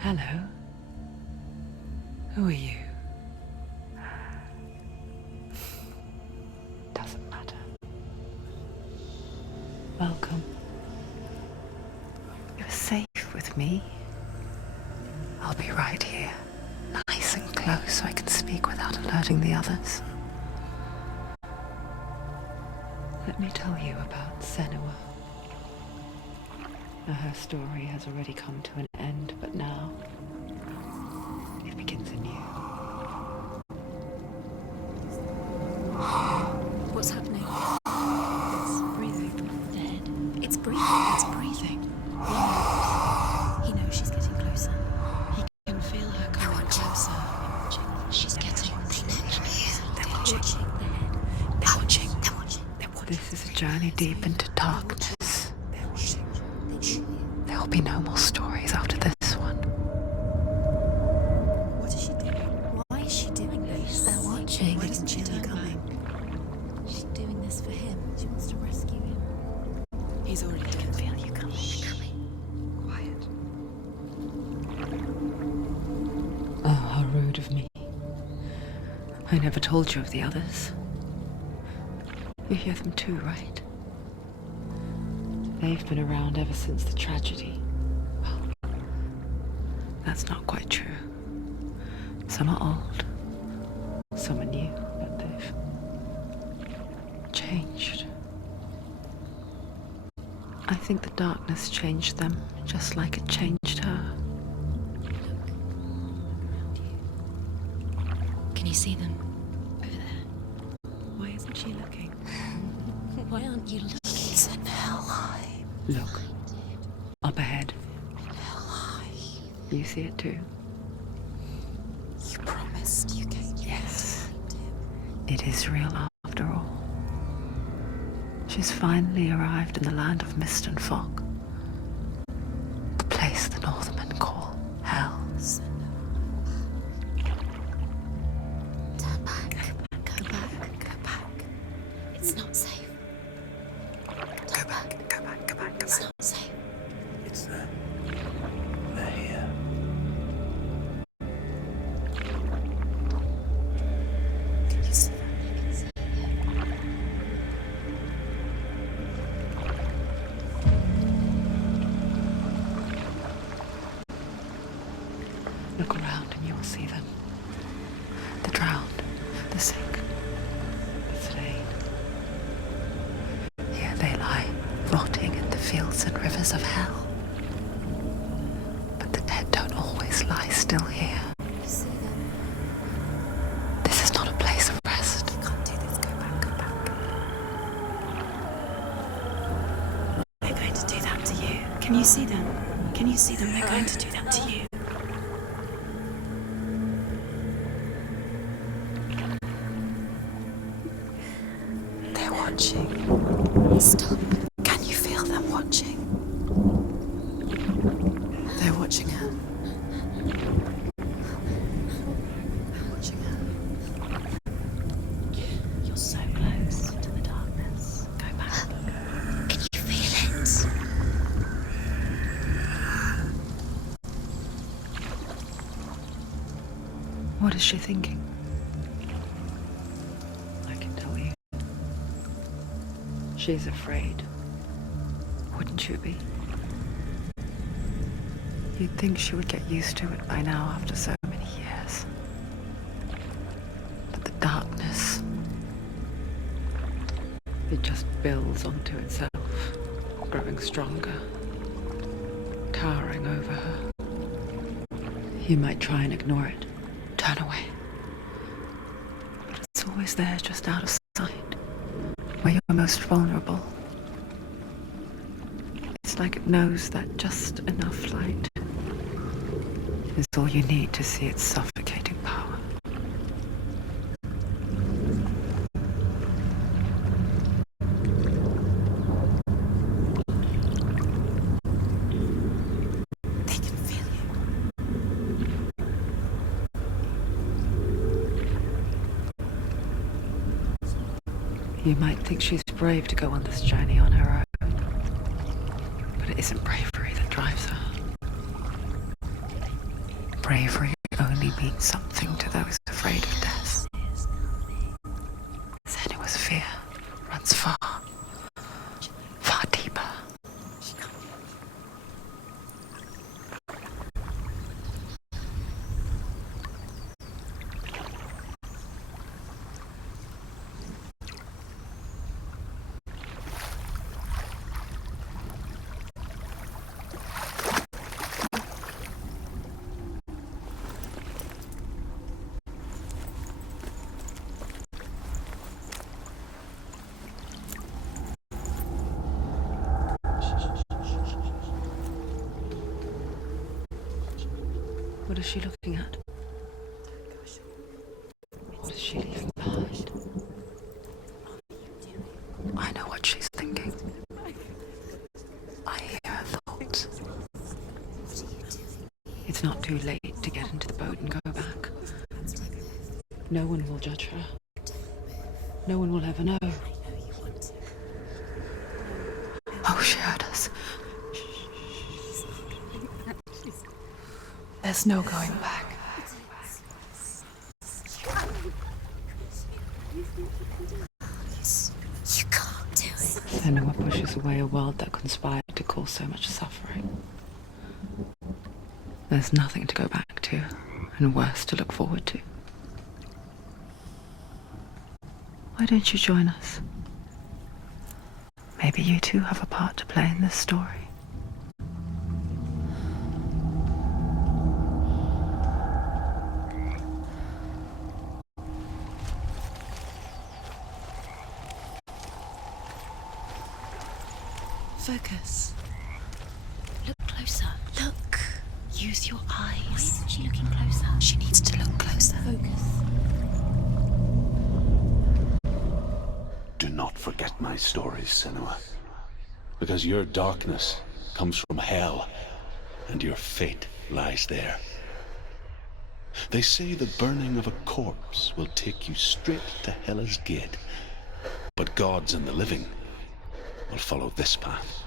Hello. Who are you? Doesn't matter. Welcome. You're safe with me. I'll be right here, nice and close so I can speak without alerting the others. Let me tell you about Senua. Now, her story has already come to an end, but now it begins anew. What's happening? It's breathing. Dead. It's breathing. It's breathing. Yeah. He knows she's getting closer. He can feel her coming closer. She's getting closer. They're watching. They're watching. They're watching. This is a journey deep into darkness. They're watching. There will be no more stories after this one. What is she doing? Why is she doing this? They're watching. Why doesn't she turn coming? She's doing this for him. She wants to rescue him. He's already dead. I can feel you coming. Quiet. Oh, how rude of me. I never told you of the others. You hear them too, right? They've been around ever since the tragedy. Well, that's not quite true. Some are old, some are new, but they've changed. I think the darkness changed them, just like it changed her. Can you see them? Over there. Why isn't she looking? Why aren't you looking? It's in Helheim. Look, up ahead. Helheim. You see it too? You promised you came. Yes. It is real after all. She's finally arrived in the land of mist and fog. The place the Northmen call Hell. Turn back. Go back. Go back. It's not safe. Go back. Go back. Go back. Go It's back. not safe. It's there. They're here. Can you see them? I can see it. Look around and you will see them. The drowned, the sick, the slain. Here they lie, rotting in the fields and rivers of hell. But the dead don't always lie still here. You see them. This is not a place of rest. You can't do this. Go back. Go back. They're going to do that to you. Can you see them? Can you see them? They're going to do that to you. They're watching. Stop. Can you feel them watching? They're watching her. They're watching her. You're so close to the darkness. Go back. Can you feel it? What is she thinking? I can tell you. She's afraid. Wouldn't you be? You'd think she would get used to it by now after so many years. But the darkness, it just builds onto itself, growing stronger, towering over her. You might try and ignore it, turn away. But it's always there, just out of sight, where you're most vulnerable. It's like it knows that just enough light is all you need to see its suffocating power. They can feel you. You might think she's brave to go on this journey on her own, but it isn't bravery that drives her. bravery only means something to those afraid of death. Senua's fear runs far, far deeper. What is she looking at? What is she leaving behind? I know what she's thinking. I hear her thoughts. It's not too late to get into the boat and go back. No one will judge her. No one will ever know. Oh, she heard us. There's no going back. You can't do it. Senua pushes away a world that conspired to cause so much suffering. There's nothing to go back to, and worse to look forward to. Why don't you join us? Maybe you too have a part to play in this story. Focus. Look closer. Look. Use your eyes. Why isn't she looking closer? She needs to look closer. Focus. Do not forget my stories, Senua. Because your darkness comes from hell, and your fate lies there. They say the burning of a corpse will take you straight to Hela's gate, but gods and the living will follow this path.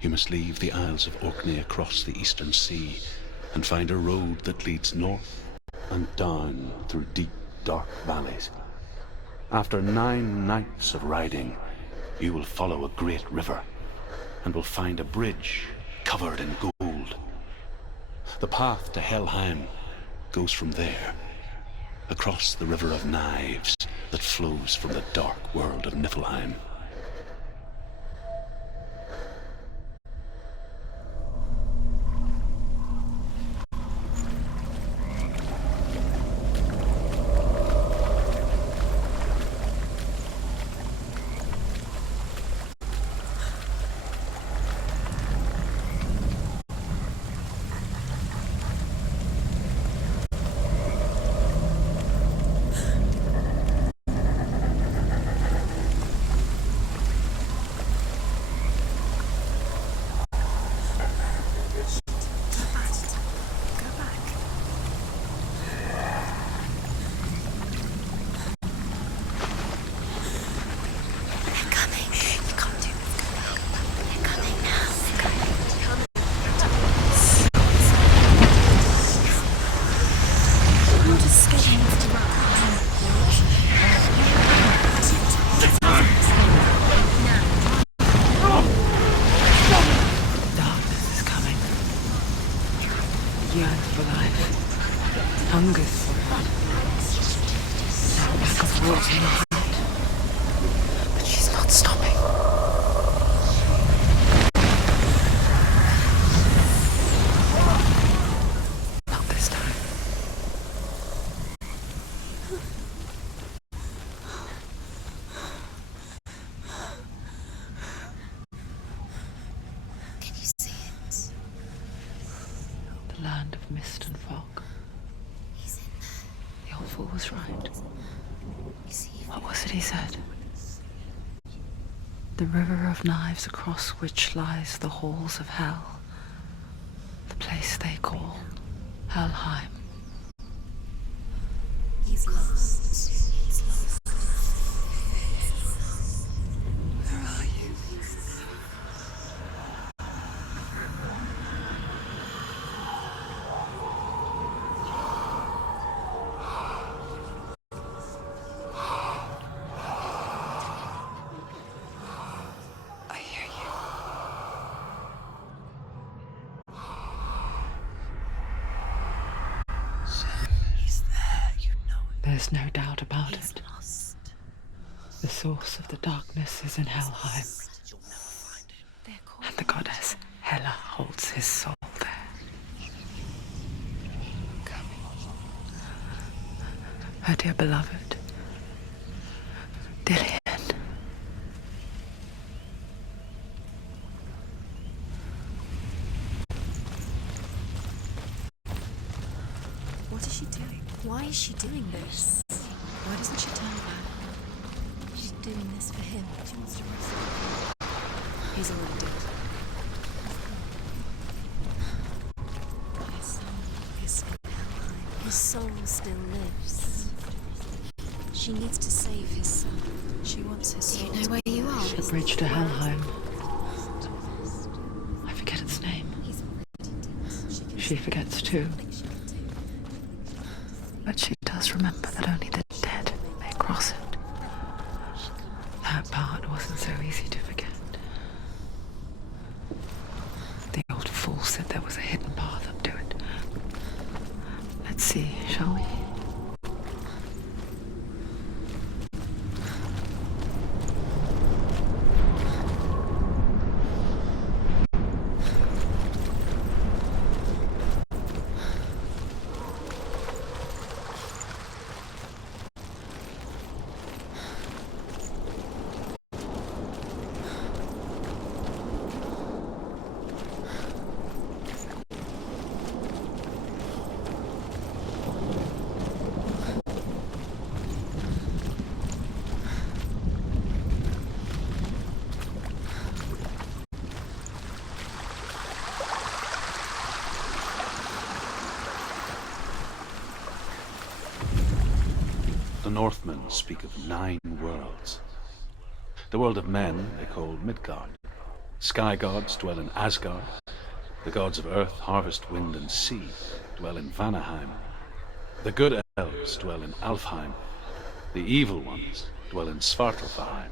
You must leave the Isles of Orkney across the eastern sea and find a road that leads north and down through deep, dark valleys. After 9 nights of riding, you will follow a great river and will find a bridge covered in gold. The path to Helheim goes from there, across the River of Knives that flows from the dark world of Niflheim. Yearns for life, hungers for it. That lack of words in her heart. But she's not stopping. Not this time. Can you see it? The land of mist and fog. He's in there. The old fool was right. Is he? What was it he said? The river of knives across which lies the halls of hell. The place they call Helheim. He's lost. He's lost. Where are you? There's no doubt about He's it. lost. The source of the darkness is in Helheim, They're called and the goddess Hela holds his soul there. Her dear beloved, Dillian. What is she doing? Why is she doing this? Why doesn't she turn back? She's doing this for him. She wants to rescue him. He's already dead. His soul is in Helheim. His soul still lives. She needs to save his son. She wants his soul. Do you know where you are? The bridge to Helheim. I forget its name. She forgets too. But she does remember that only the dead may cross it. That part wasn't so easy to forget. The old fool said there was a hidden path up to it. Let's see, shall we? The Northmen speak of 9 worlds. The world of men they call Midgard. Sky gods dwell in Asgard. The gods of earth, harvest, wind, and sea dwell in Vanaheim. The good elves dwell in Alfheim. The evil ones dwell in Svartalfheim.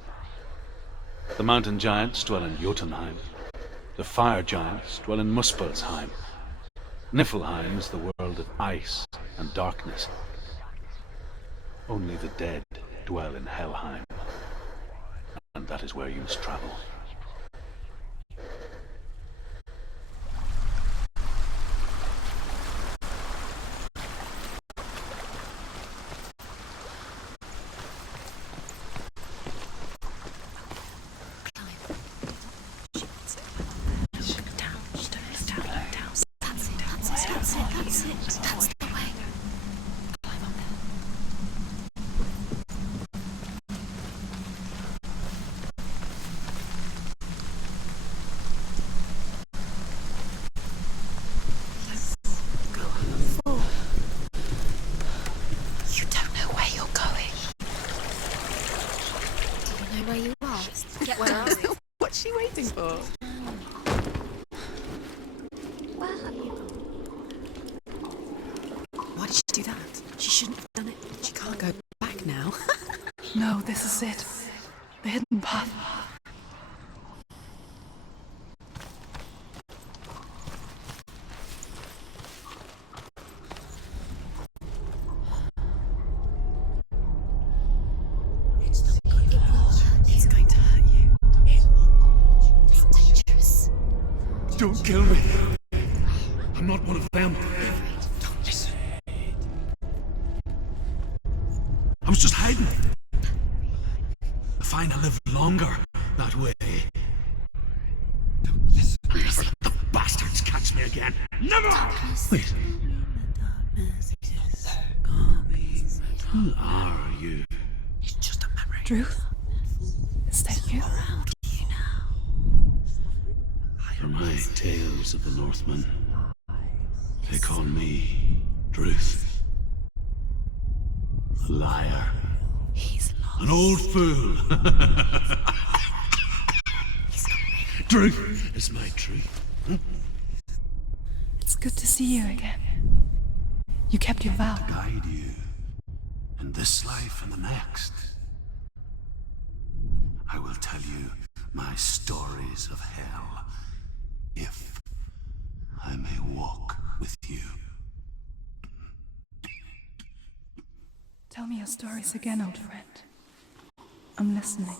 The mountain giants dwell in Jotunheim. The fire giants dwell in Muspelheim. Niflheim is the world of ice and darkness. Only the dead dwell in Helheim, and that is where you must travel. That's the way. Climb up there. You don't know where you're going. Do you know where you are? Get where are you? What's she waiting for? Where are you? Why did she do that? She shouldn't have done it. She can't go back now. No, this is it. The hidden path. He's going to hurt you. It's dangerous. Don't kill me. I'm not one of them. Don't listen. I was just hiding. I find I live longer that way. Don't listen. Never let the bastards catch me again. Never! Wait. Who are you? It's just a memory. Druth? Is that you? Around you now. For my tales of the Northmen, they call me Druth. A liar. He's lost. An old fool. Truth is my truth. It's good to see you again. You kept your vow. Guide you in this life and the next. I will tell you my stories of hell, if I may walk with you. Tell Tell me your stories again, old friend. I'm listening.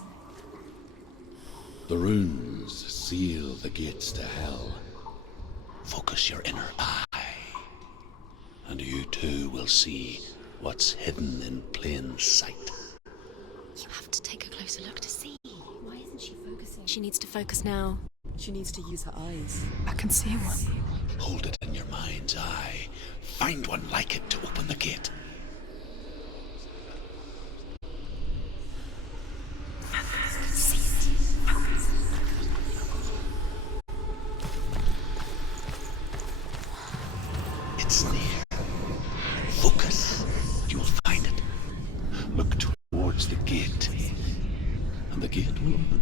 The runes seal the gates to hell. Focus your inner eye, and you too will see what's hidden in plain sight. You have to take a closer look to see. Why isn't she focusing? She needs to focus now. She needs to use her eyes. I can see one. Hold it in your mind's eye. Find one like it to open the gate. It's near. Focus. You will find it. Look towards the gate, and the gate will open.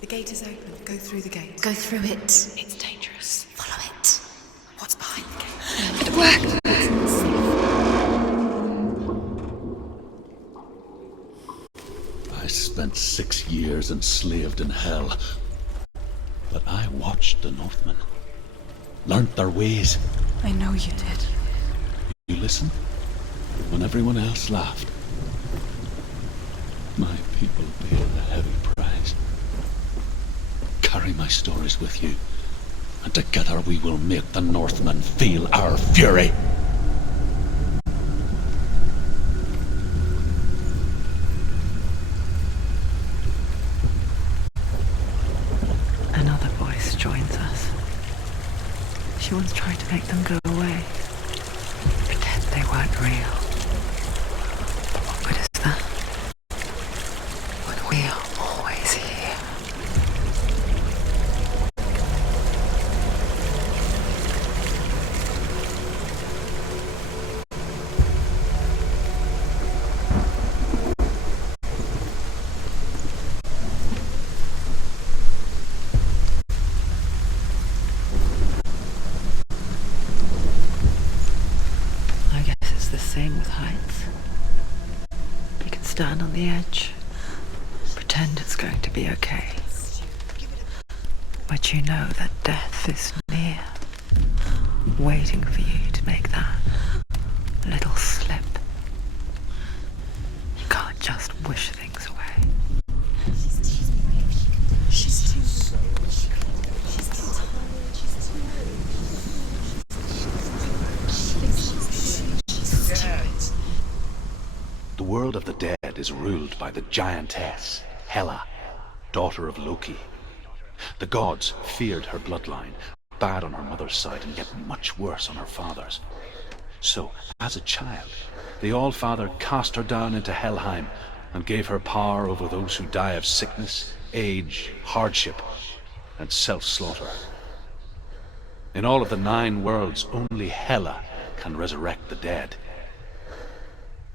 The gate is open. Go through the gate. Go through it. It's dangerous. Follow it. What's behind the gate? It worked. I spent 6 years enslaved in hell, but I watched the Northmen, learnt their ways. I know you did. You listened when everyone else laughed. My people paid a heavy price. Carry my stories with you, and together we will make the Northmen feel our fury. Another voice joins us. She once tried to make them go away. Pretend they weren't real. What good is that? When we are always here. I guess it's the same with heights. You can stand on the edge, pretend it's going to be okay. But you know that death is near, waiting for you to make that little slip. You can't just wish things away. She's too... The world of the dead is ruled by the giantess, Hela, daughter of Loki. The gods feared her bloodline, bad on her mother's side and yet much worse on her father's. So, as a child, the All-Father cast her down into Helheim and gave her power over those who die of sickness, age, hardship, and self-slaughter. In all of the 9 worlds, only Hela can resurrect the dead.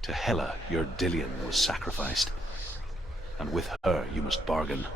To Hela, your Dillion was sacrificed, and with her you must bargain.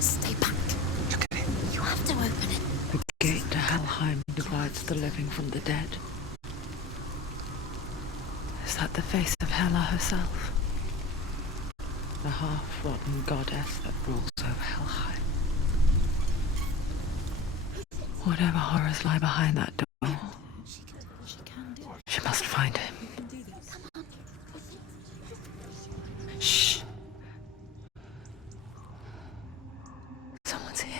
Stay back. Look at it. You have to open it. The gate to Helheim divides the living from the dead. Is that the face of Hela herself? The half-rotten goddess that rules over Helheim. Whatever horrors lie behind that door, She must find him. Shh. Someone's here.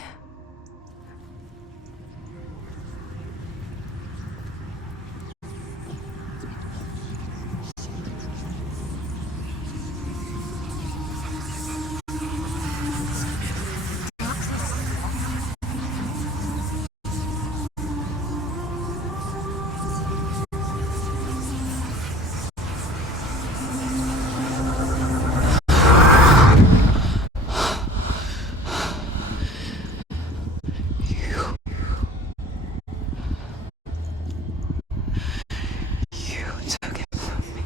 You took him from me.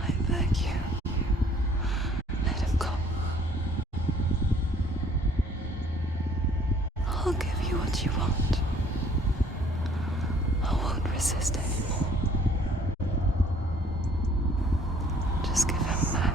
I beg you, let him go. I'll give you what you want. I won't resist anymore. Just give him back.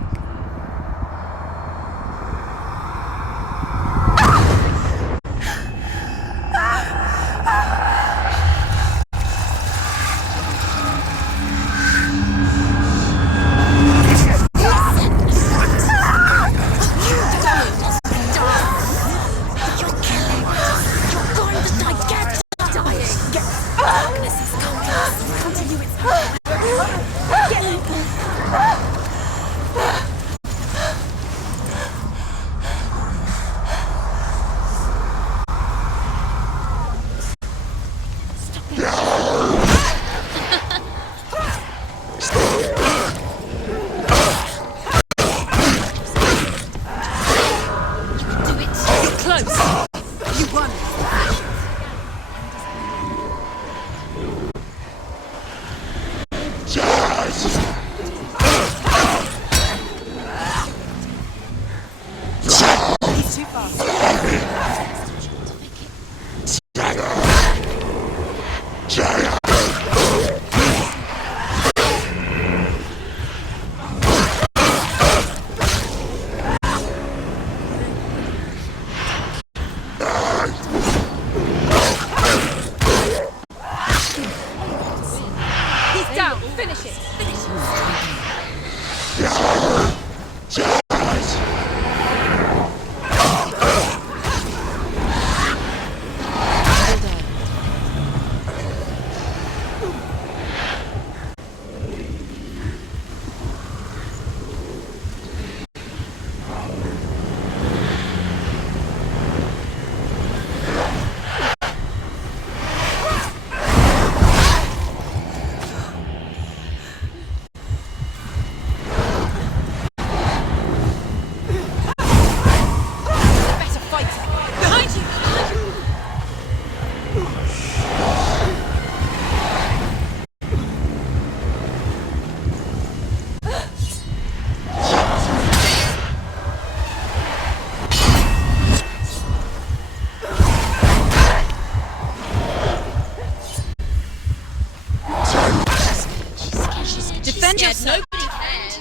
Defend yourself. Nobody cares.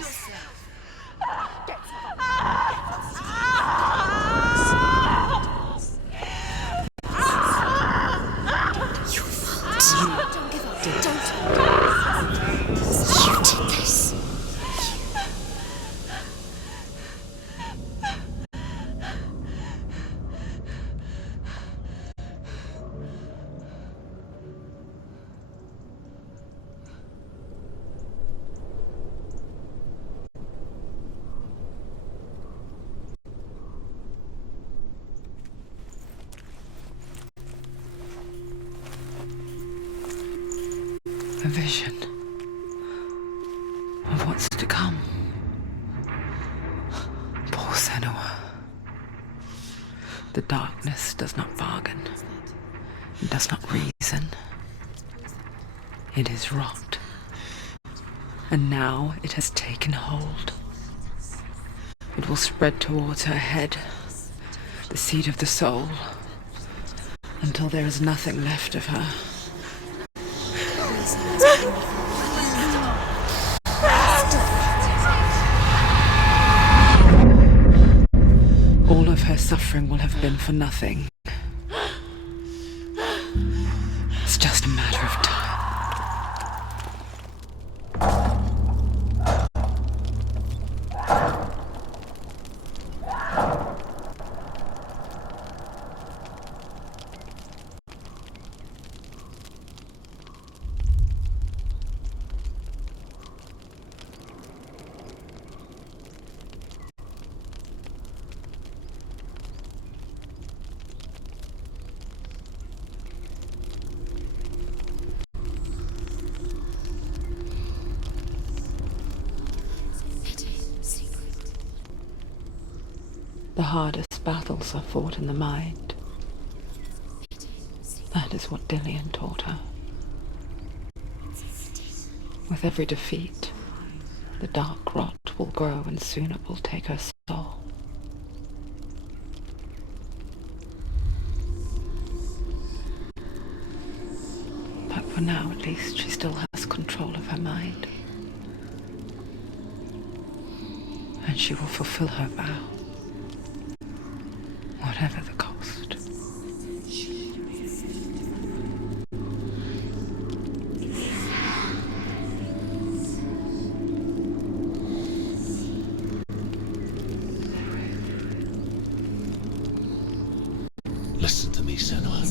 Your fault. Don't give up. Don't. You did this. A vision of what's to come. Poor Senua. The darkness does not bargain. It does not reason. It is rot. And now it has taken hold. It will spread towards her head, the seat of the soul, until there is nothing left of her. All of her suffering will have been for nothing. It's just a matter of time. The hardest battles are fought in the mind. That is what Dillian taught her. With every defeat, the dark rot will grow and soon it will take her soul. But for now, at least, she still has control of her mind. And she will fulfill her vow. Whatever the cost. Listen to me, Senua.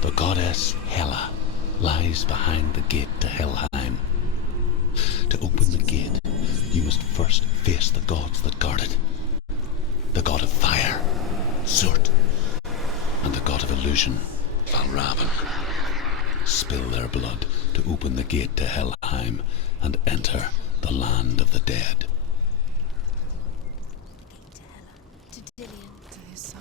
The goddess Hela lies behind the gate to Helheim. To open the gate, you must first face the gods that guard it. The god of fire, Zurt, and the god of illusion, Valravan. Spill their blood to open the gate to Helheim and enter the land of the dead. To Dillian. To his soul.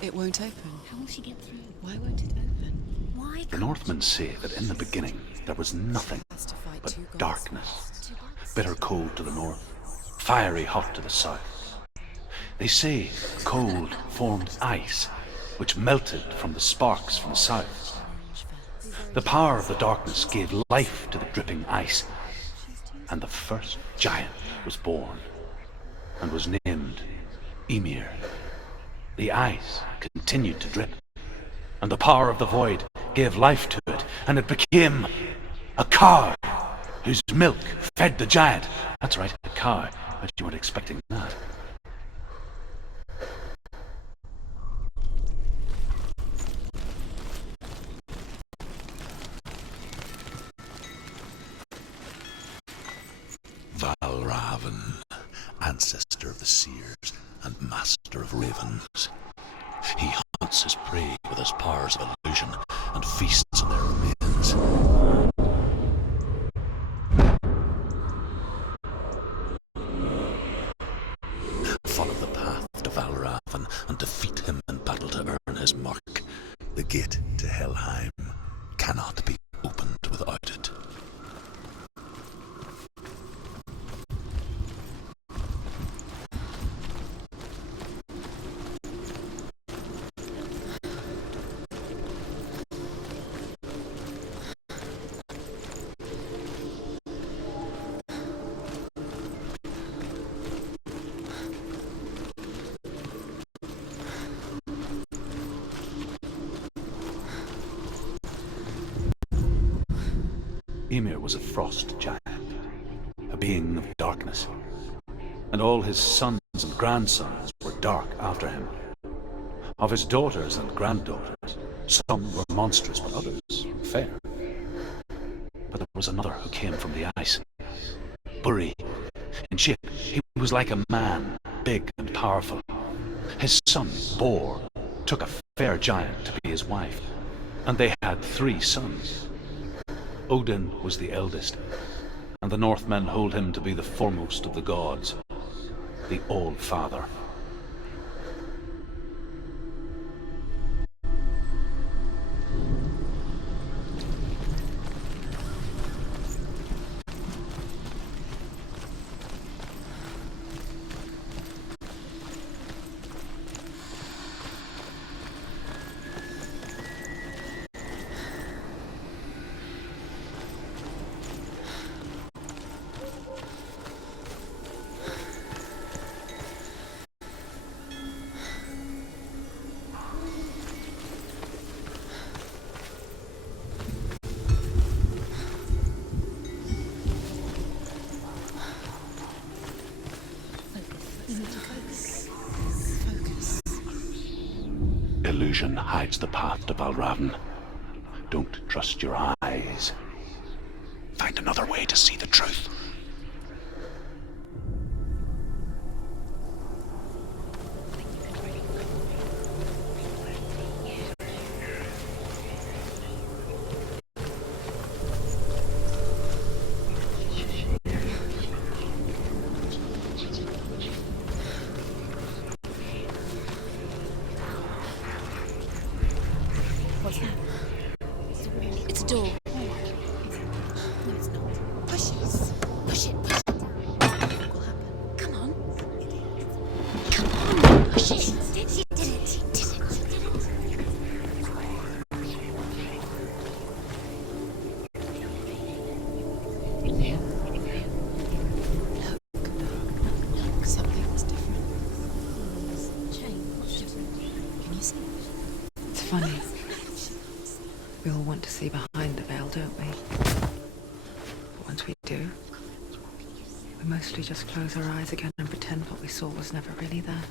It won't open. How will she get through? Why won't it open? Why The Northmen say that in the beginning there was nothing Has to fight but two gods. darkness. two gods? Bitter cold to the north, fiery hot to the south. They say cold formed ice, which melted from the sparks from the south. The power of the darkness gave life to the dripping ice, and the first giant was born, and was named Ymir. The ice continued to drip, and the power of the void gave life to it, and it became a cow, whose milk fed the giant. That's right, a cow. Bet you weren't expecting that. Valravan, ancestor of the seers and master of ravens. He hunts his prey with his powers of illusion and feasts on their remains. Follow the path to Valravan and defeat him in battle to earn his mark. The gate to Helheim cannot be opened without it. Ymir was a frost giant, a being of darkness, and all his sons and grandsons were dark after him. Of his daughters and granddaughters, some were monstrous, but others fair. But there was another who came from the ice. Buri. In shape, he was like a man, big and powerful. His son, Bor, took a fair giant to be his wife, and they had 3 sons. Odin was the eldest, and the Northmen hold him to be the foremost of the gods, the All-Father. illusion hides the path to Valravn. Don't trust your eyes. Find another way to see the truth. What's that? It's a door. No, it's not. Push it. Push it. Push it down. Nothing will happen. Come on. Come on. Push it. He did it. He did it. He did it. Look, something's different. Change. What's different? Can you see it? It's funny. We all want to see behind the veil, don't we? But once we do, we mostly just close our eyes again and pretend what we saw was never really there.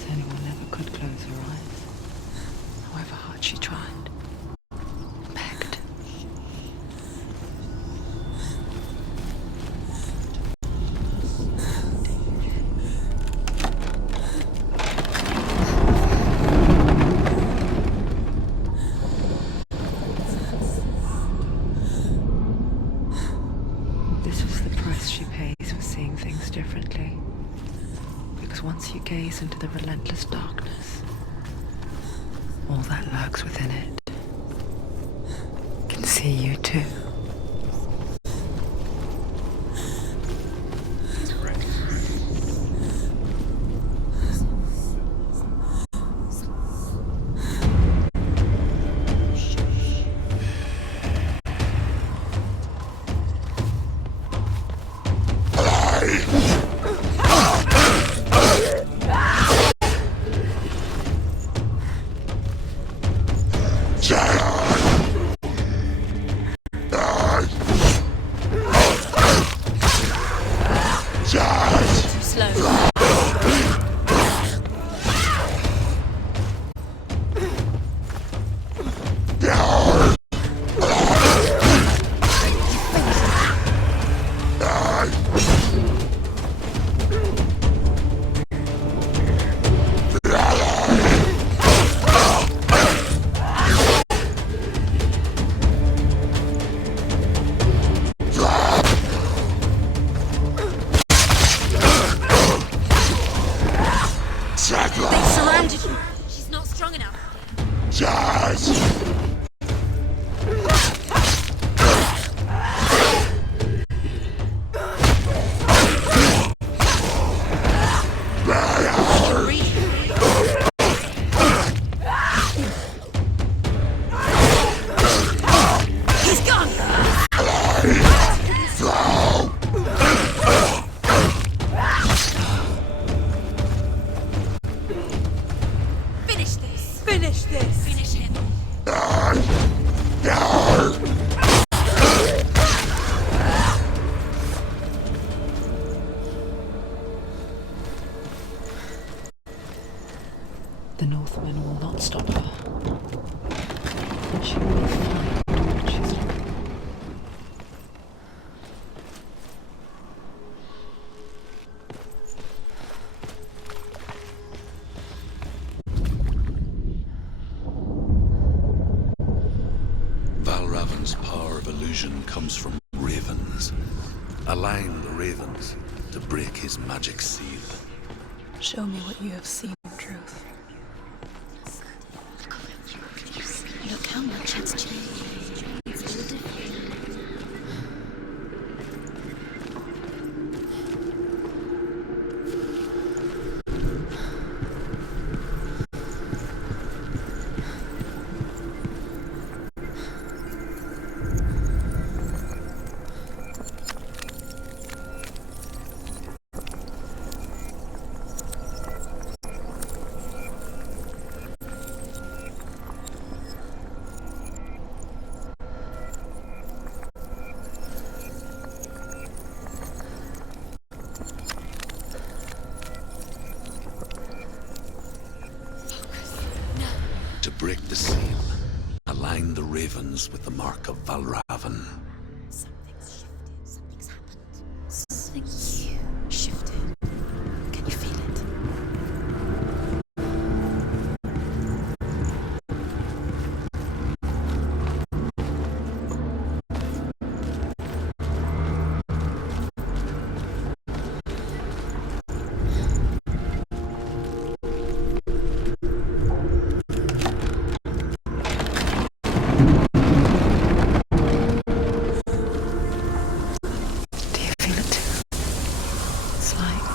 Senua never could close her eyes, however hard she tried. Begged. This was the price she pays for seeing things differently. Because once you gaze into the relentless darkness, all that lurks within it can see you too. Too slow. They surrounded you. She's not strong enough. He's gone. Finish this. Finish this. Finish him. The Northmen will not stop her. She will find what she's looking for. Valravn's power of illusion comes from ravens. Align the ravens to break his magic seal. Show me what you have seen, Truth. Look how much it's changed. It's all different. break the seal, align the ravens with the mark of Valravan. Something's shifted. Something's happened. Something you shifted. Can you feel it? Do you feel it too? It's like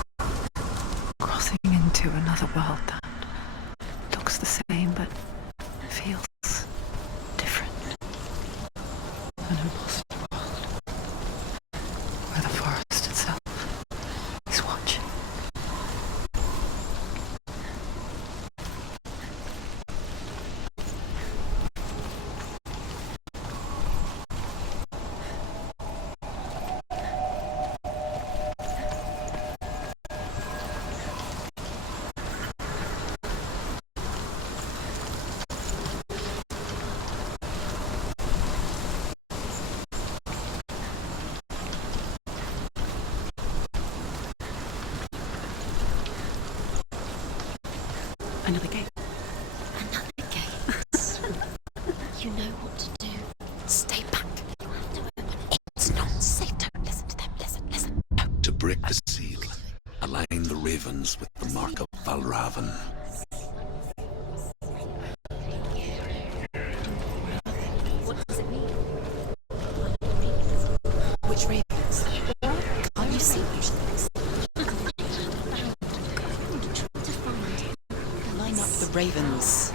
crossing into another world that looks the same but feels different. An impossible world where the forest itself is watching. Another gate. Another gate. You know what to do. Stay back. You have to open. It's not safe. Don't listen to them. Listen. No. To break the seal, align the ravens with the mark of Valravan. What does it mean? Which ravens? Can't you see which things? To find. Line up the ravens.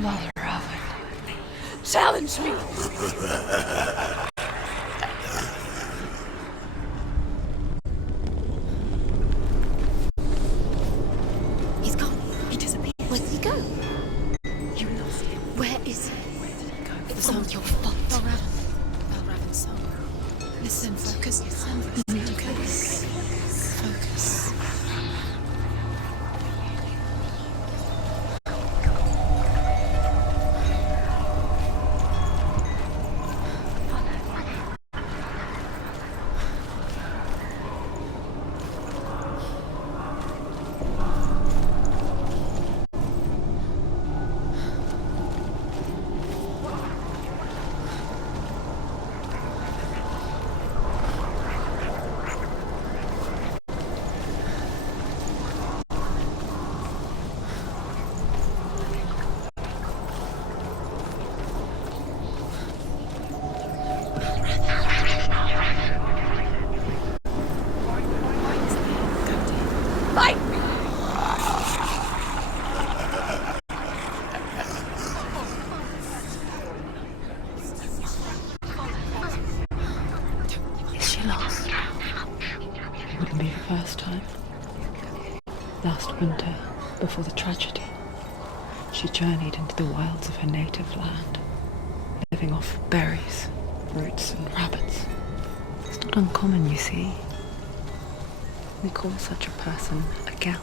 Valravan. Challenge me! He's gone. He disappeared. Where did he go? You lost him. Where is he? Where did he go? It was all your fault. Valravan's song. Listen, focus. Focus. Is she lost? It wouldn't be the first time. Last winter, before the tragedy, she journeyed into the wilds of her native land, living off berries, roots and rabbits. It's not uncommon, you see. We call such a person a Gelt.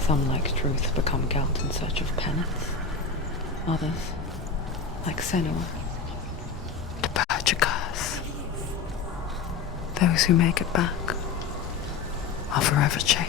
Some, like Truth, become Gelt in search of penance. Others, like Senua, to purge a curse. Those who make it back are forever changed.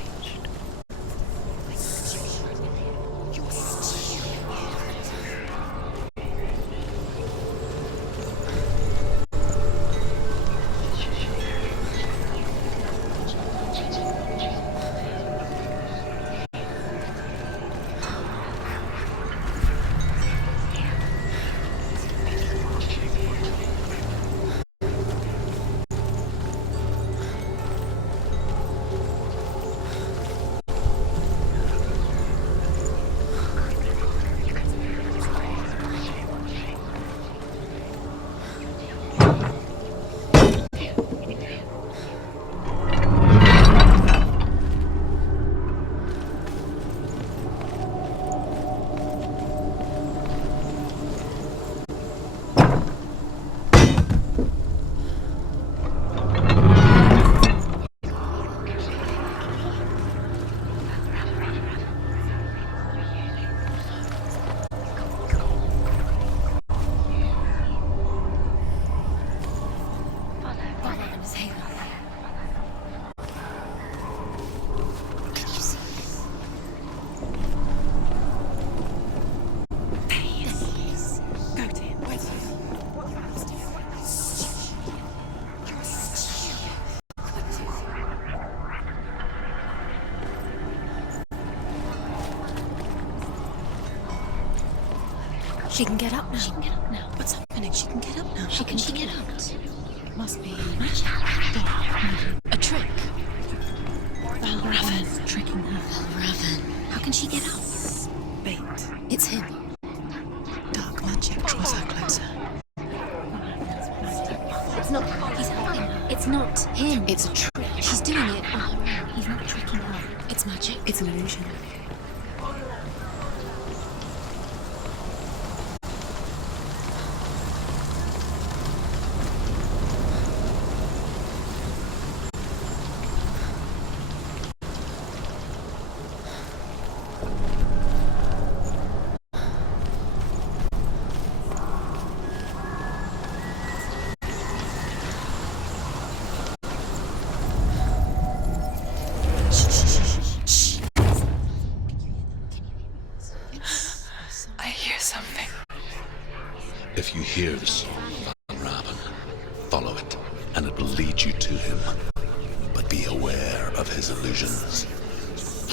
She can get up now. She can get up now. What's happening? She can get up now. She can get up. It must be magic. A trick. Valravan's tricking her. Valravan. How can she get up? Bait. It's him. Dark magic draws her closer. It's not. He's helping her. It's not him. It's a trick. She's doing it on her own. He's not tricking her. It's magic. It's an illusion. I hear something. If you hear the song of Raven, follow it, and it will lead you to him. But be aware of his illusions.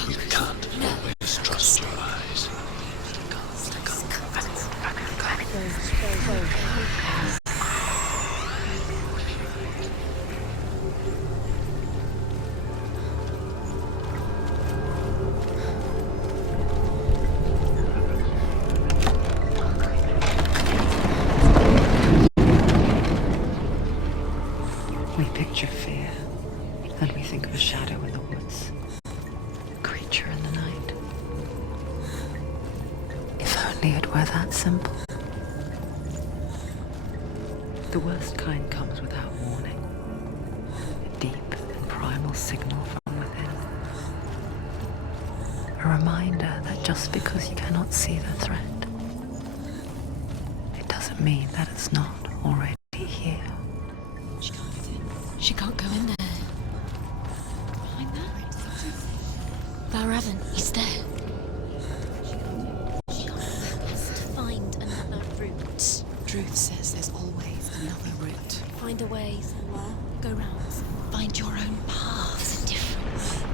You can't always trust your eyes. We picture fear, and we think of a shadow in the woods, a creature in the night. If only it were that simple. The worst kind comes without warning, a deep and primal signal from within. A reminder that just because you cannot see the threat, it doesn't mean that it's not already here. She can't get in. She can't go in there. Behind that? Valravan, he's there. She has to find another route. Truth says there's always another route. Find a way, Senua. Go round. Find your own path. There's a difference.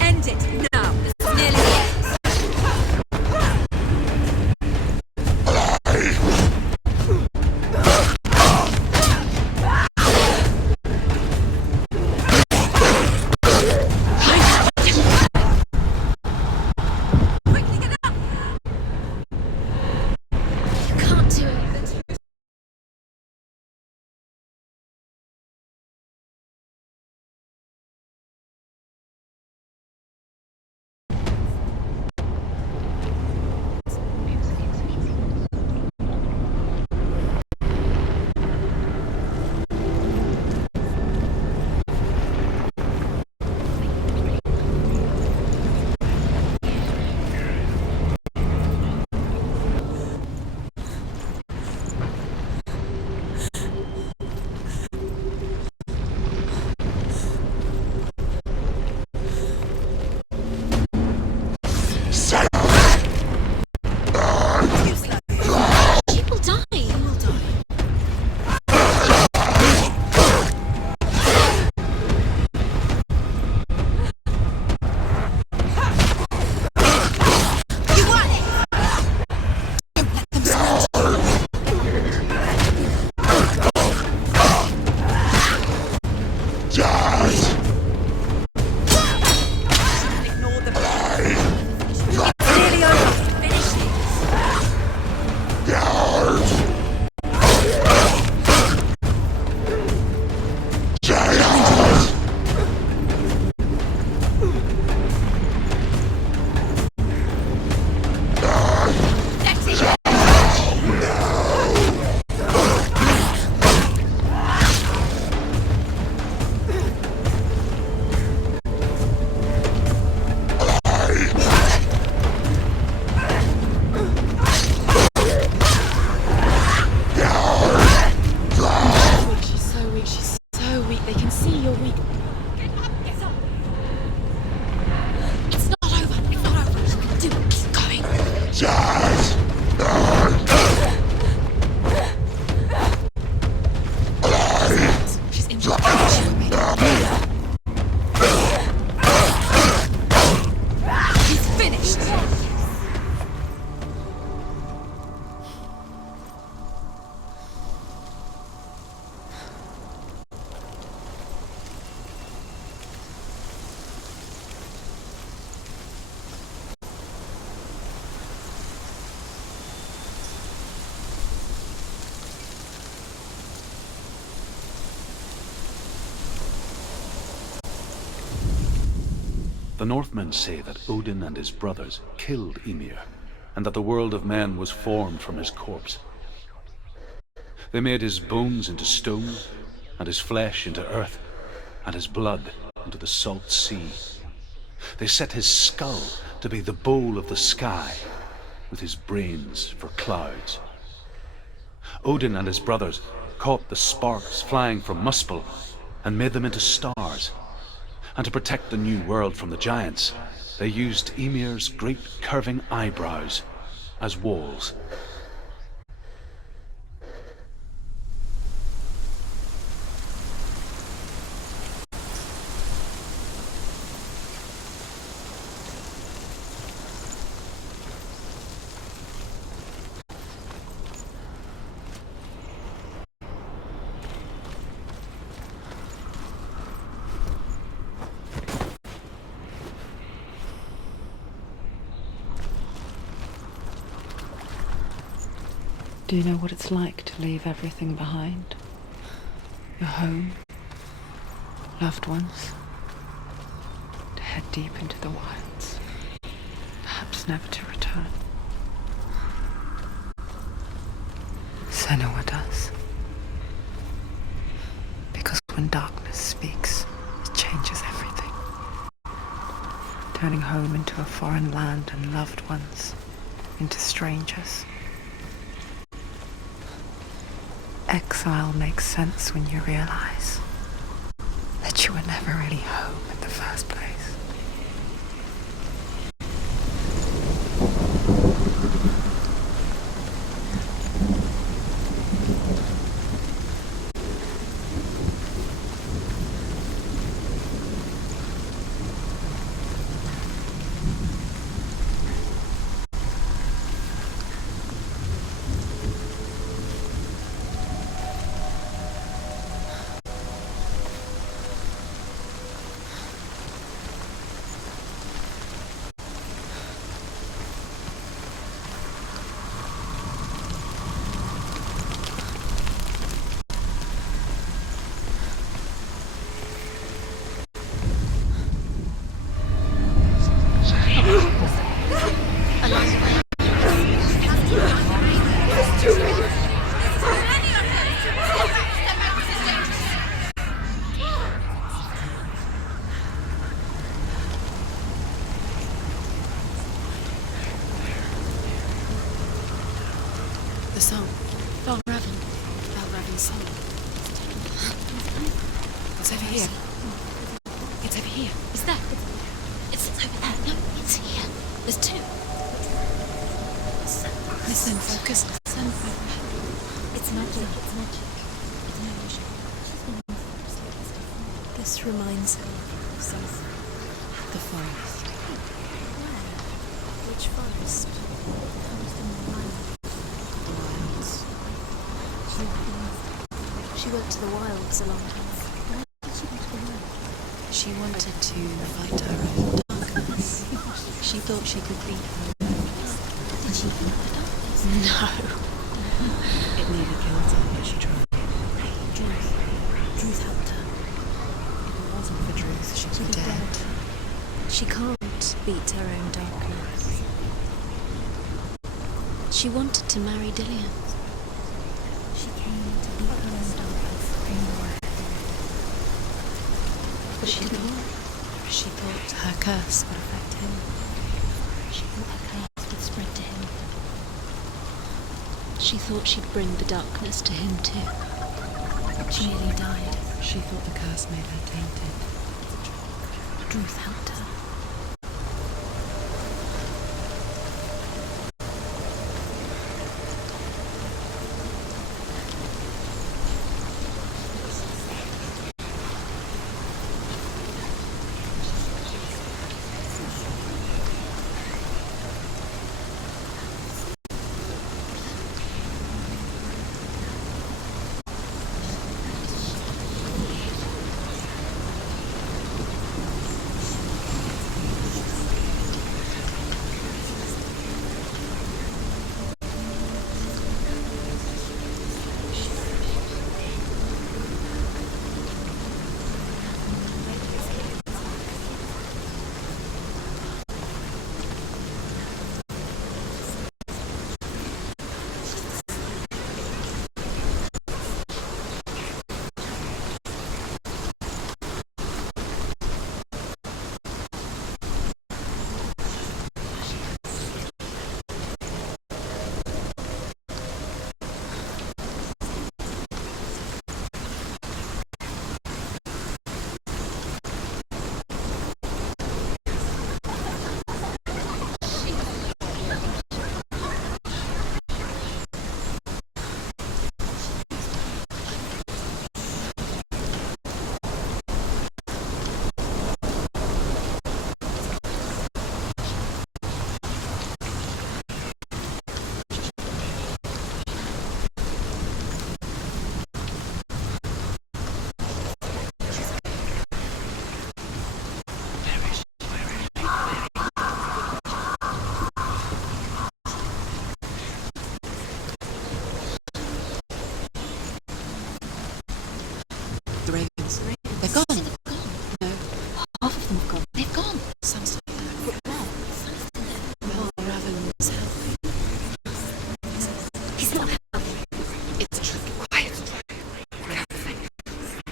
End it now. This is nearly the end. Quickly get up. You can't do it. She will die. You won it. Don't let them surround you. Ignore them. It's nearly over. Finish this. That's it. The Northmen say that Odin and his brothers killed Ymir, and that the world of men was formed from his corpse. They made his bones into stone, and his flesh into earth, and his blood into the salt sea. They set his skull to be the bowl of the sky, with his brains for clouds. Odin and his brothers caught the sparks flying from Muspel and made them into stars. And to protect the new world from the giants, they used Ymir's great curving eyebrows as walls. Do you know what it's like to leave everything behind? Your home, loved ones, to head deep into the wilds, perhaps never to return. Senua does. Because when darkness speaks, it changes everything, turning home into a foreign land and loved ones into strangers. Exile makes sense when you realize that you were never really home in the first place. The song. Valravan's song. It's over here. It's over here. Is that? It's over there. No, it's here. There's two. Listen, focus. Listen. It's magic. It's magic. It's magic. This reminds her of The forest. which forest? The wilds. She went to the wilds a long time. Why did she go to the wilds? She wanted to fight her own darkness. She thought she could beat her own. Did she fight the darkness? No. It nearly killed her, but she tried. Druth helped her. If it wasn't for Druth, she'd be dead. She can't beat her own darkness. She wanted to marry Dillian. She came to beat her own darkness. But she thought She thought her curse would affect him. her curse would spread to him. She thought she'd bring the darkness to him too. She nearly died. She thought the curse made her tainted. Druth helped her. It's a trick. Quiet.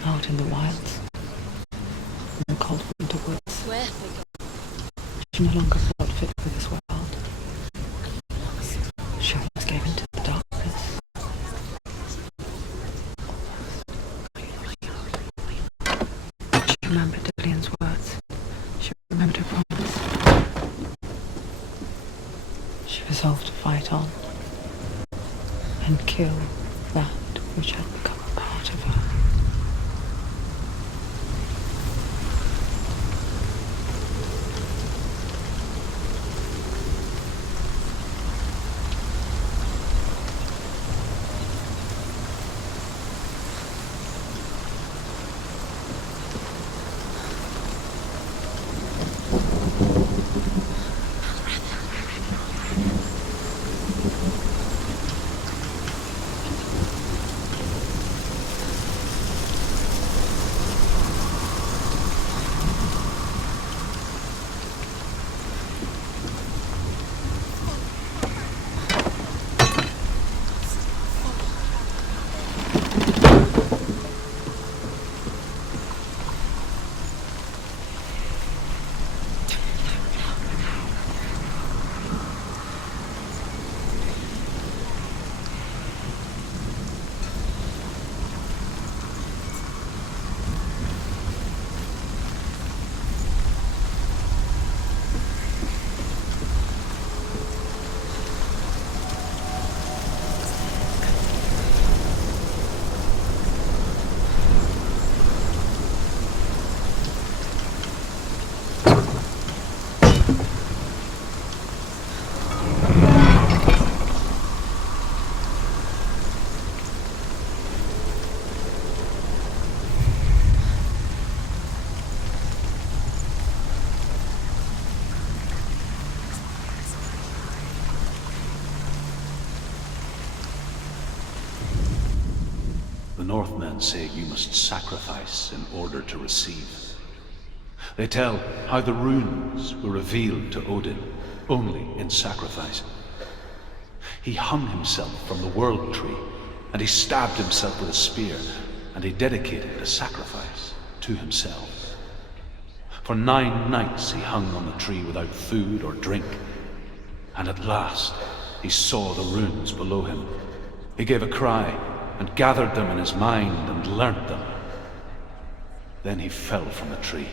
Out in the wilds, in the cold winter woods, Where? she no longer felt fit for this world. She almost gave into the darkness. She remembered Dillian's words. She remembered her promise. She resolved to fight on and kill that which had become a part of her. The Northmen say you must sacrifice in order to receive. They tell how the runes were revealed to Odin only in sacrifice. He hung himself from the world tree, and he stabbed himself with a spear, and he dedicated a sacrifice to himself. For 9 nights he hung on the tree without food or drink, and at last he saw the runes below him. He gave a cry, and gathered them in his mind and learnt them. Then he fell from the tree.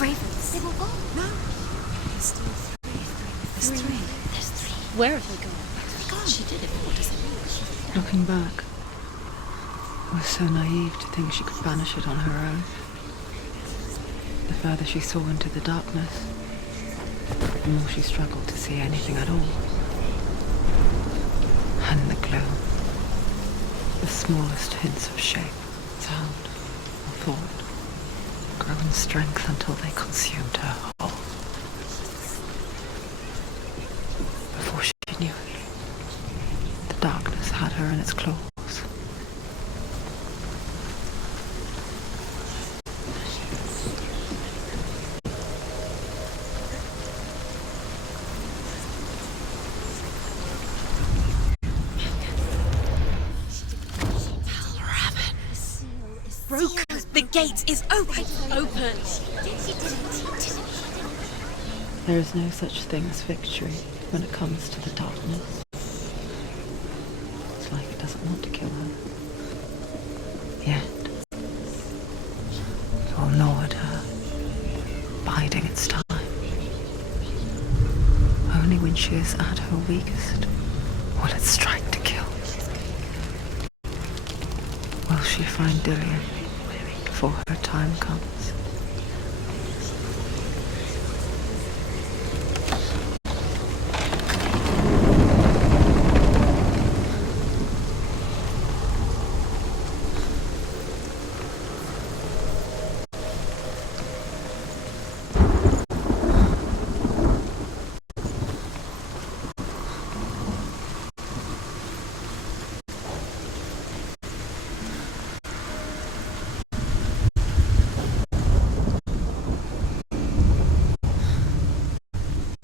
ravens. They were gone. No. There's still three. There's three. There's three. Where have they gone? She did it, but what does it mean? Looking back, I was so naive to think she could banish it on her own. The further she saw into the darkness, the more she struggled to see anything at all. And the gloom, the smallest hints of shape, sound, or thought, grow in strength until they consumed her whole. Before she knew it, the darkness had her in its claws. Broke. The gate is open. Open. There is no such thing as victory when it comes to the darkness. It's like it doesn't want to kill her. Yet, or nor at her, biding its time. Only when she is at her weakest will it strike to kill. Will she find Dillian before her time comes?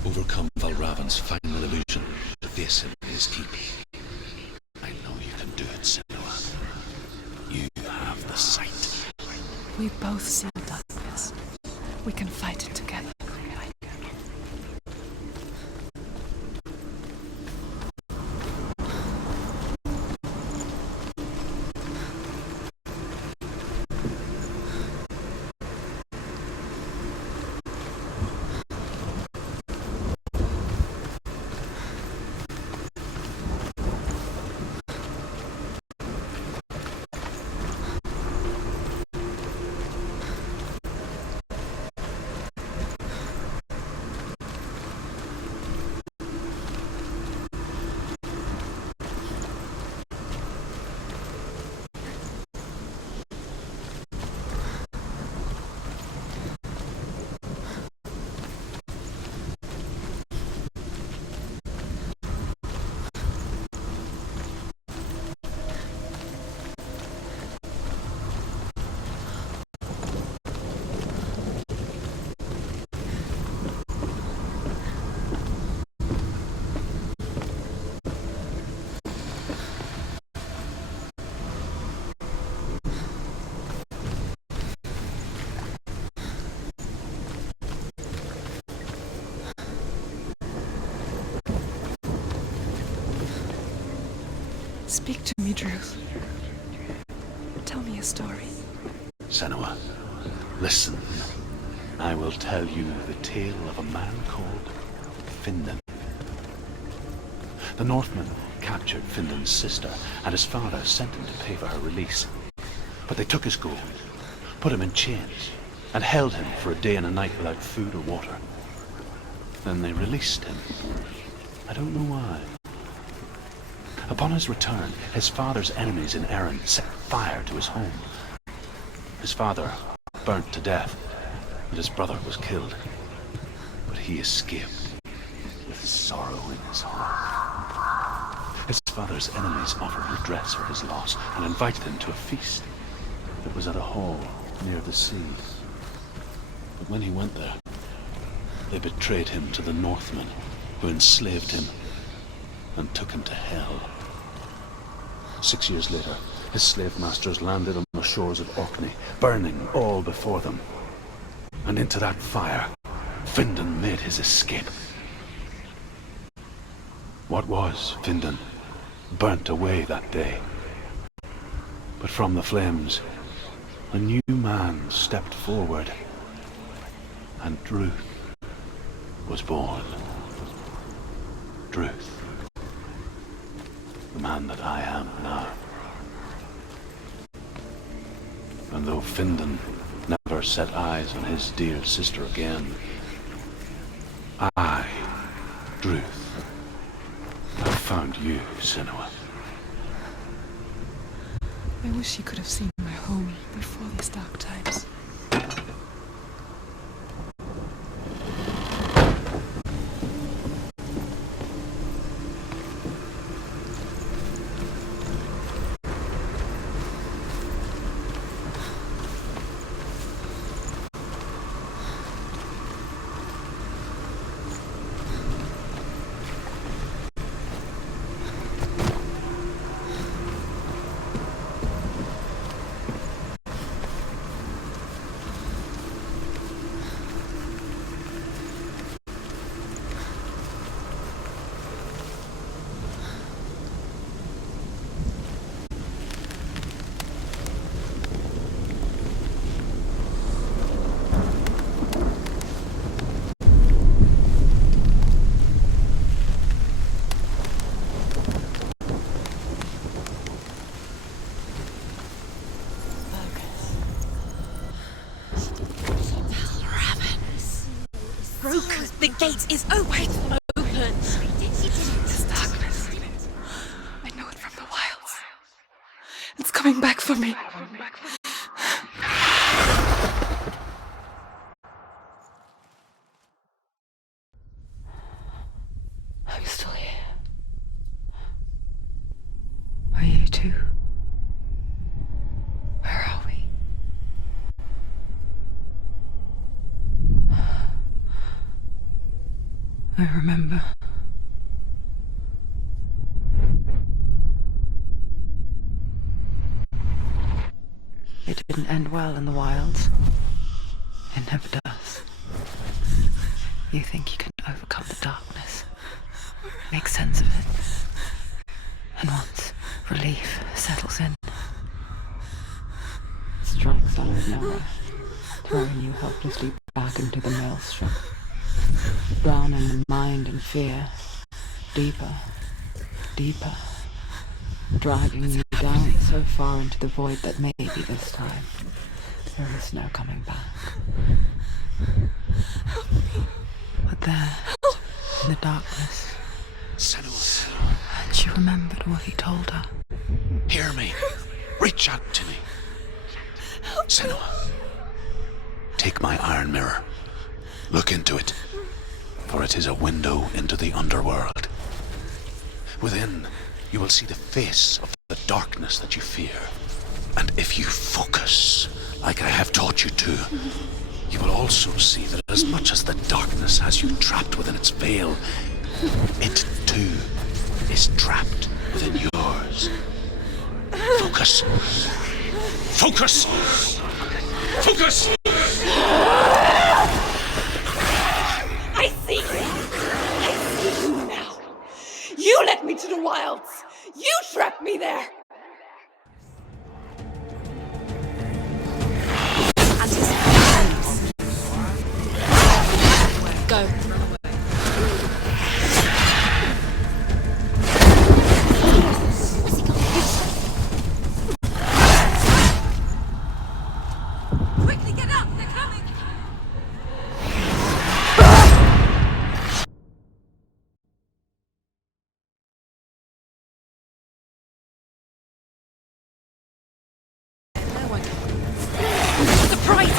Overcome Valravan's final illusion to face him in his keep. I know you can do it, Senua. You have the sight. We both see darkness. We can fight it together. Speak to me, Druth. Tell me a story. Senua, listen. I will tell you the tale of a man called Findan. The Northmen captured Findan's sister, and his father sent him to pay for her release. But they took his gold, put him in chains, and held him for a day and a night without food or water. Then they released him. I don't know why. Upon his return, his father's enemies in Erin set fire to his home. His father burnt to death, and his brother was killed. But he escaped with sorrow in his heart. His father's enemies offered redress for his loss and invited him to a feast that was at a hall near the sea. But when he went there, they betrayed him to the Northmen, who enslaved him and took him to hell. 6 years later, his slave masters landed on the shores of Orkney, burning all before them. And into that fire, Findan made his escape. What was Findan burnt away that day. But from the flames, a new man stepped forward. And Druth was born. Druth. The man that I am now. And though Findan never set eyes on his dear sister again, I, Druth, have found you, Senua. I wish he could have seen my home before these dark times. Broken. The gate is open. This darkness. I know it from the wilds. It's coming back for me. I'm still here. Are you too? Where are we? I remember. It didn't end well in the wilds. It never does. You think you can overcome the darkness, make sense of it, and once relief settles in, it strikes out of nowhere, throwing you helplessly back into the maelstrom, drowning the mind in fear, deeper, deeper, dragging you down so far into the void that maybe this time there is no coming back. But there, in the darkness, Senua, she remembered what he told her. hear me. Reach out to me. Senua, take my iron mirror. Look into it, for it is a window into the underworld. Within, you will see the face of the darkness that you fear. And if you focus, like I have taught you to, you will also see that as much as the darkness has you trapped within its veil, it too is trapped within yours. Focus. Focus! Focus! I see you. I see you now. You led me to the wilds. You trapped me there. Go. Quickly get up! They're coming! No one can. Surprise!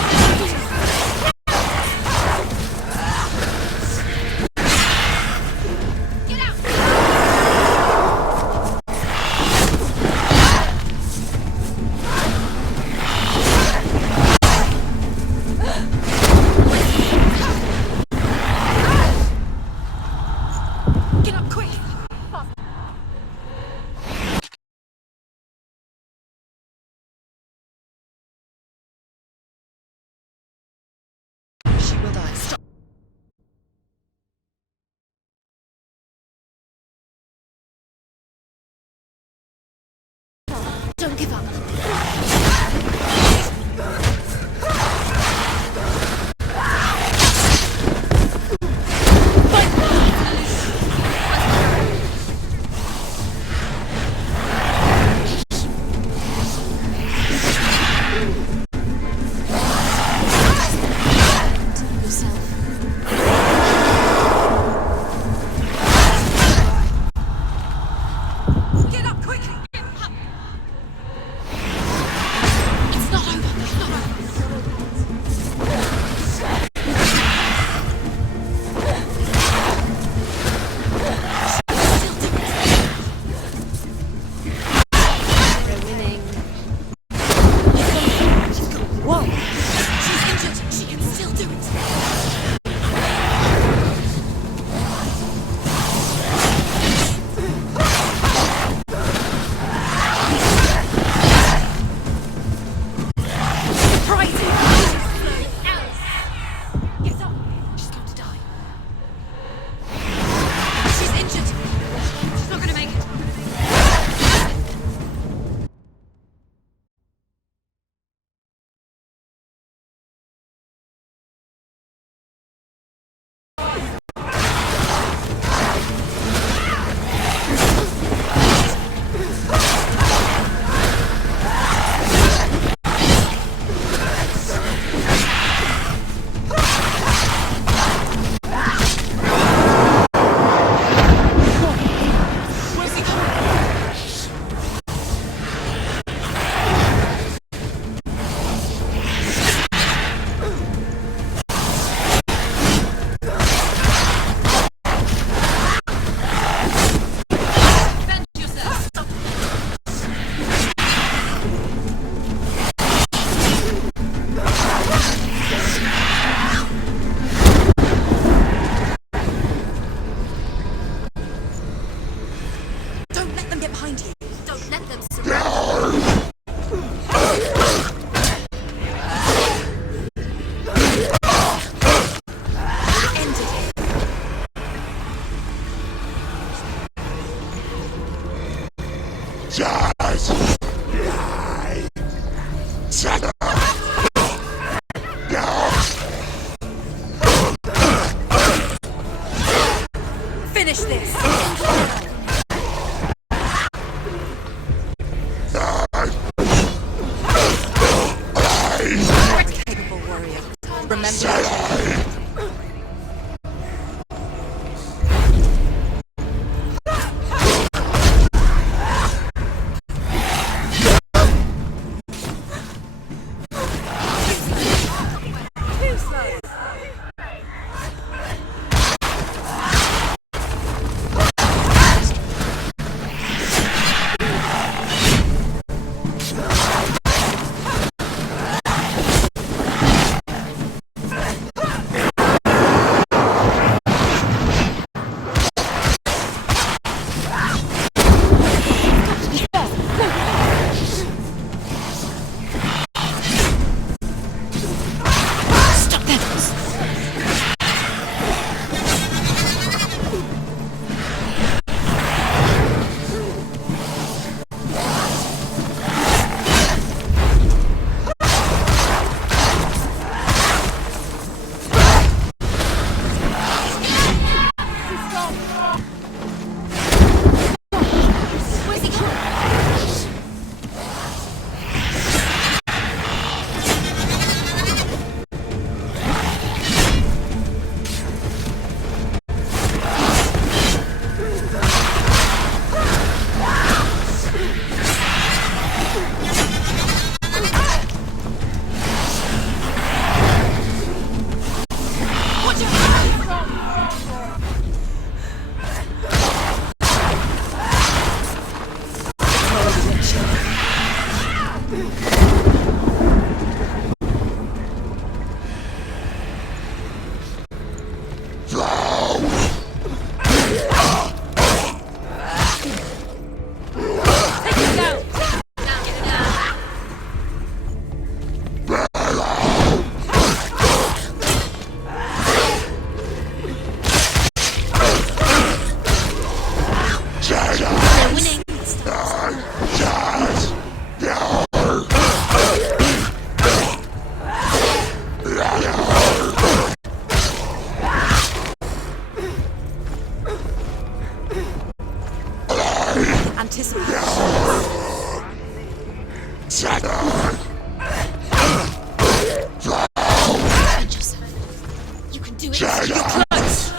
finish this! You're a capable warrior. Remember that. You can do it. You're close.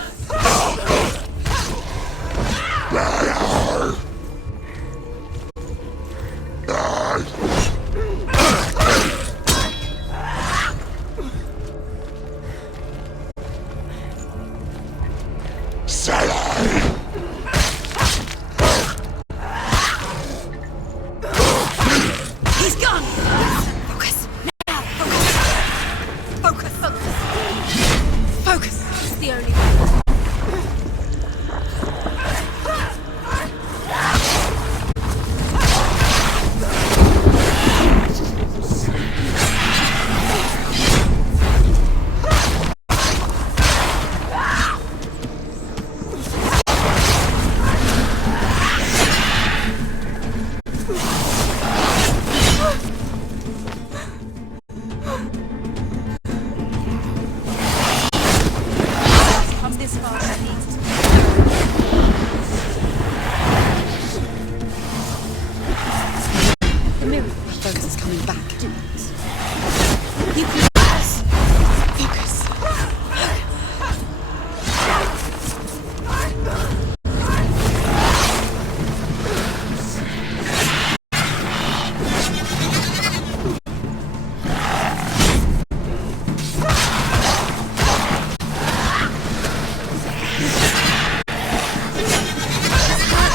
He's gone! Focus! Now! Focus! Focus! It's the only way. Come this far, she needs to. The mirror. Focus is coming back. Do it. You can focus. Focus.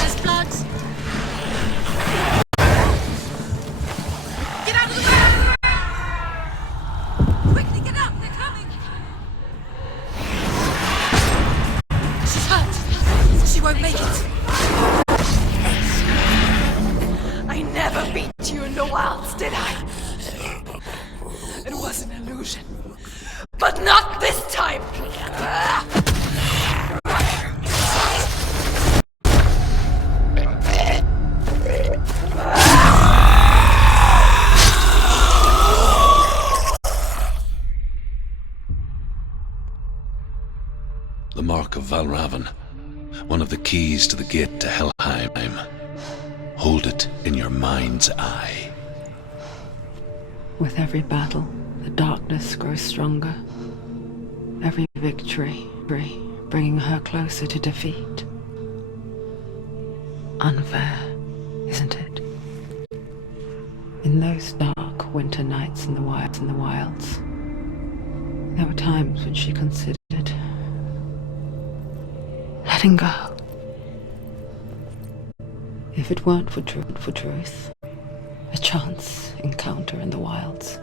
There's blood. Get out of the way! Quickly get up! They're coming! She's hurt. She won't make it. I never beat you in the wilds, did I? It was an illusion. But not this time! The mark of Valravan. One of the keys to the gate to Helheim. Hold it in your mind's eye. With every battle, the darkness grows stronger. Every victory, bringing her closer to defeat. Unfair, isn't it? In those dark winter nights in the wilds, there were times when she considered letting go. If it weren't for truth, a chance encounter in the wilds,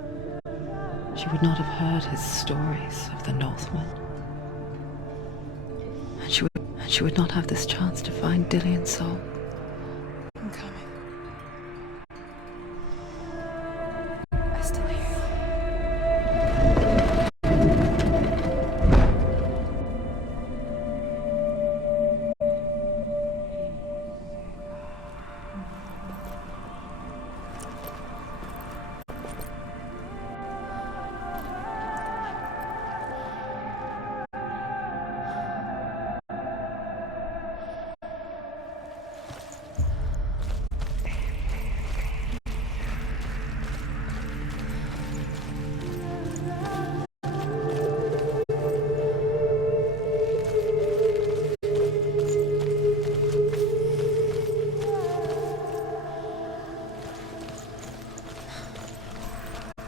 she would not have heard his stories of the Northmen. And she would not have this chance to find Dillion's soul. I'm coming. I still hear you.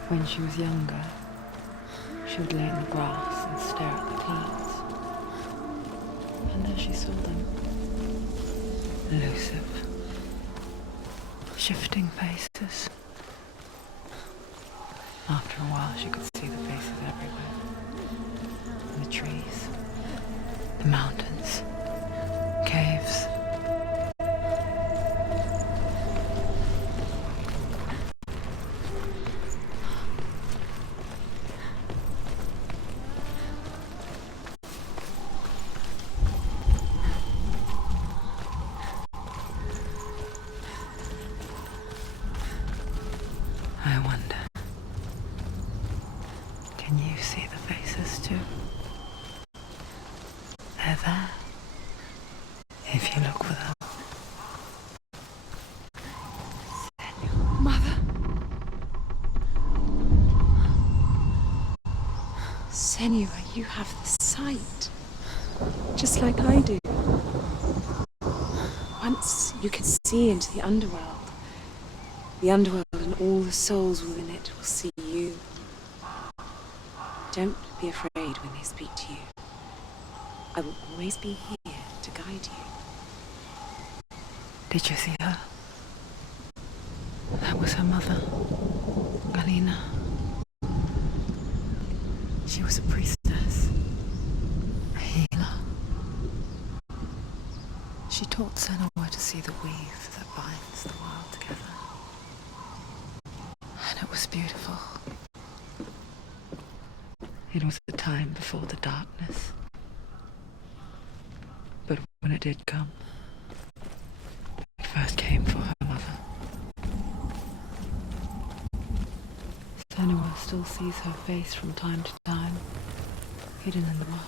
When she was younger, she would lay in the grass and stare at the clouds. And there she saw them. Elusive, shifting faces. After a while, she could see the faces everywhere. In the trees, the mountains, caves. I wonder, can you see the faces too? They're there, if you look for them. Mother. Senua, you have the sight. Just like I do. Once you can see into the underworld. The underworld and all the souls within it will see you. Don't be afraid when they speak to you. I will always be here to guide you. Did you see her? That was her mother, Galina. She was a priestess, a healer. She taught Senua to see the weave that binds the world together. And it was beautiful. It was a time before the darkness. But when it did come, it first came for her mother. Senua still sees her face from time to time, hidden in the world.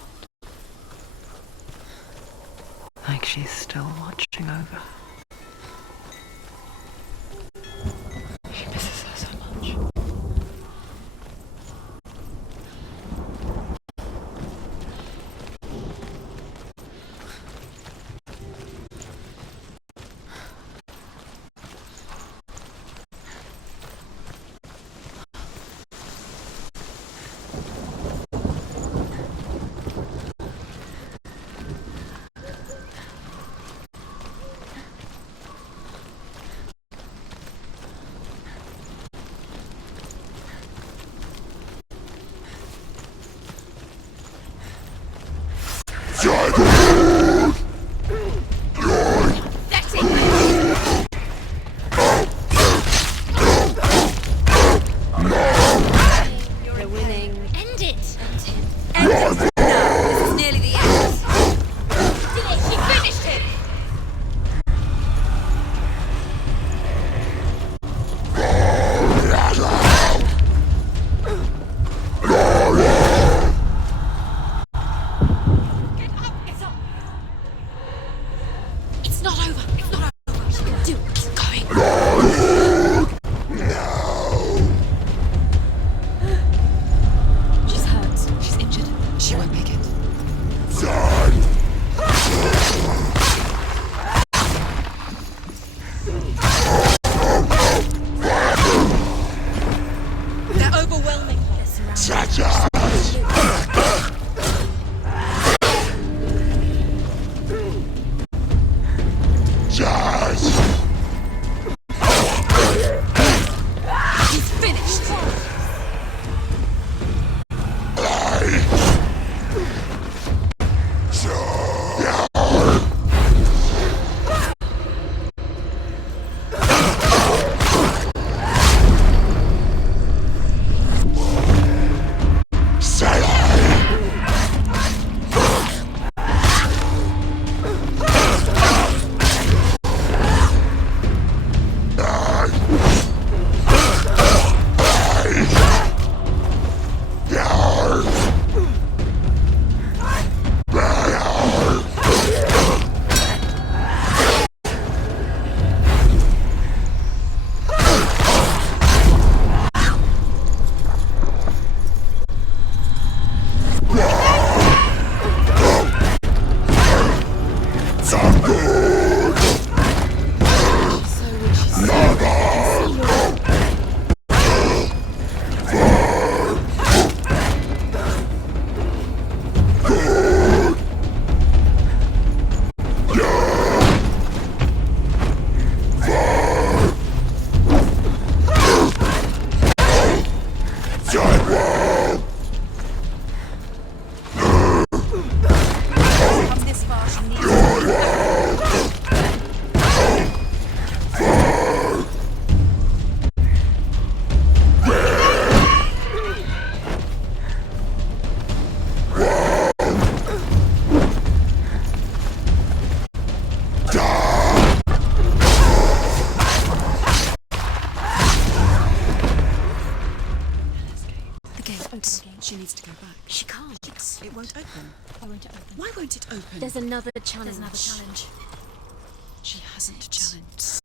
Like she's still watching over her. She misses her so much. You're winning. End it! End it! This is nearly the end. She finished him! Get up! It's a can't. It won't open. Why won't it open? Why won't it open? There's another challenge. She hasn't challenged.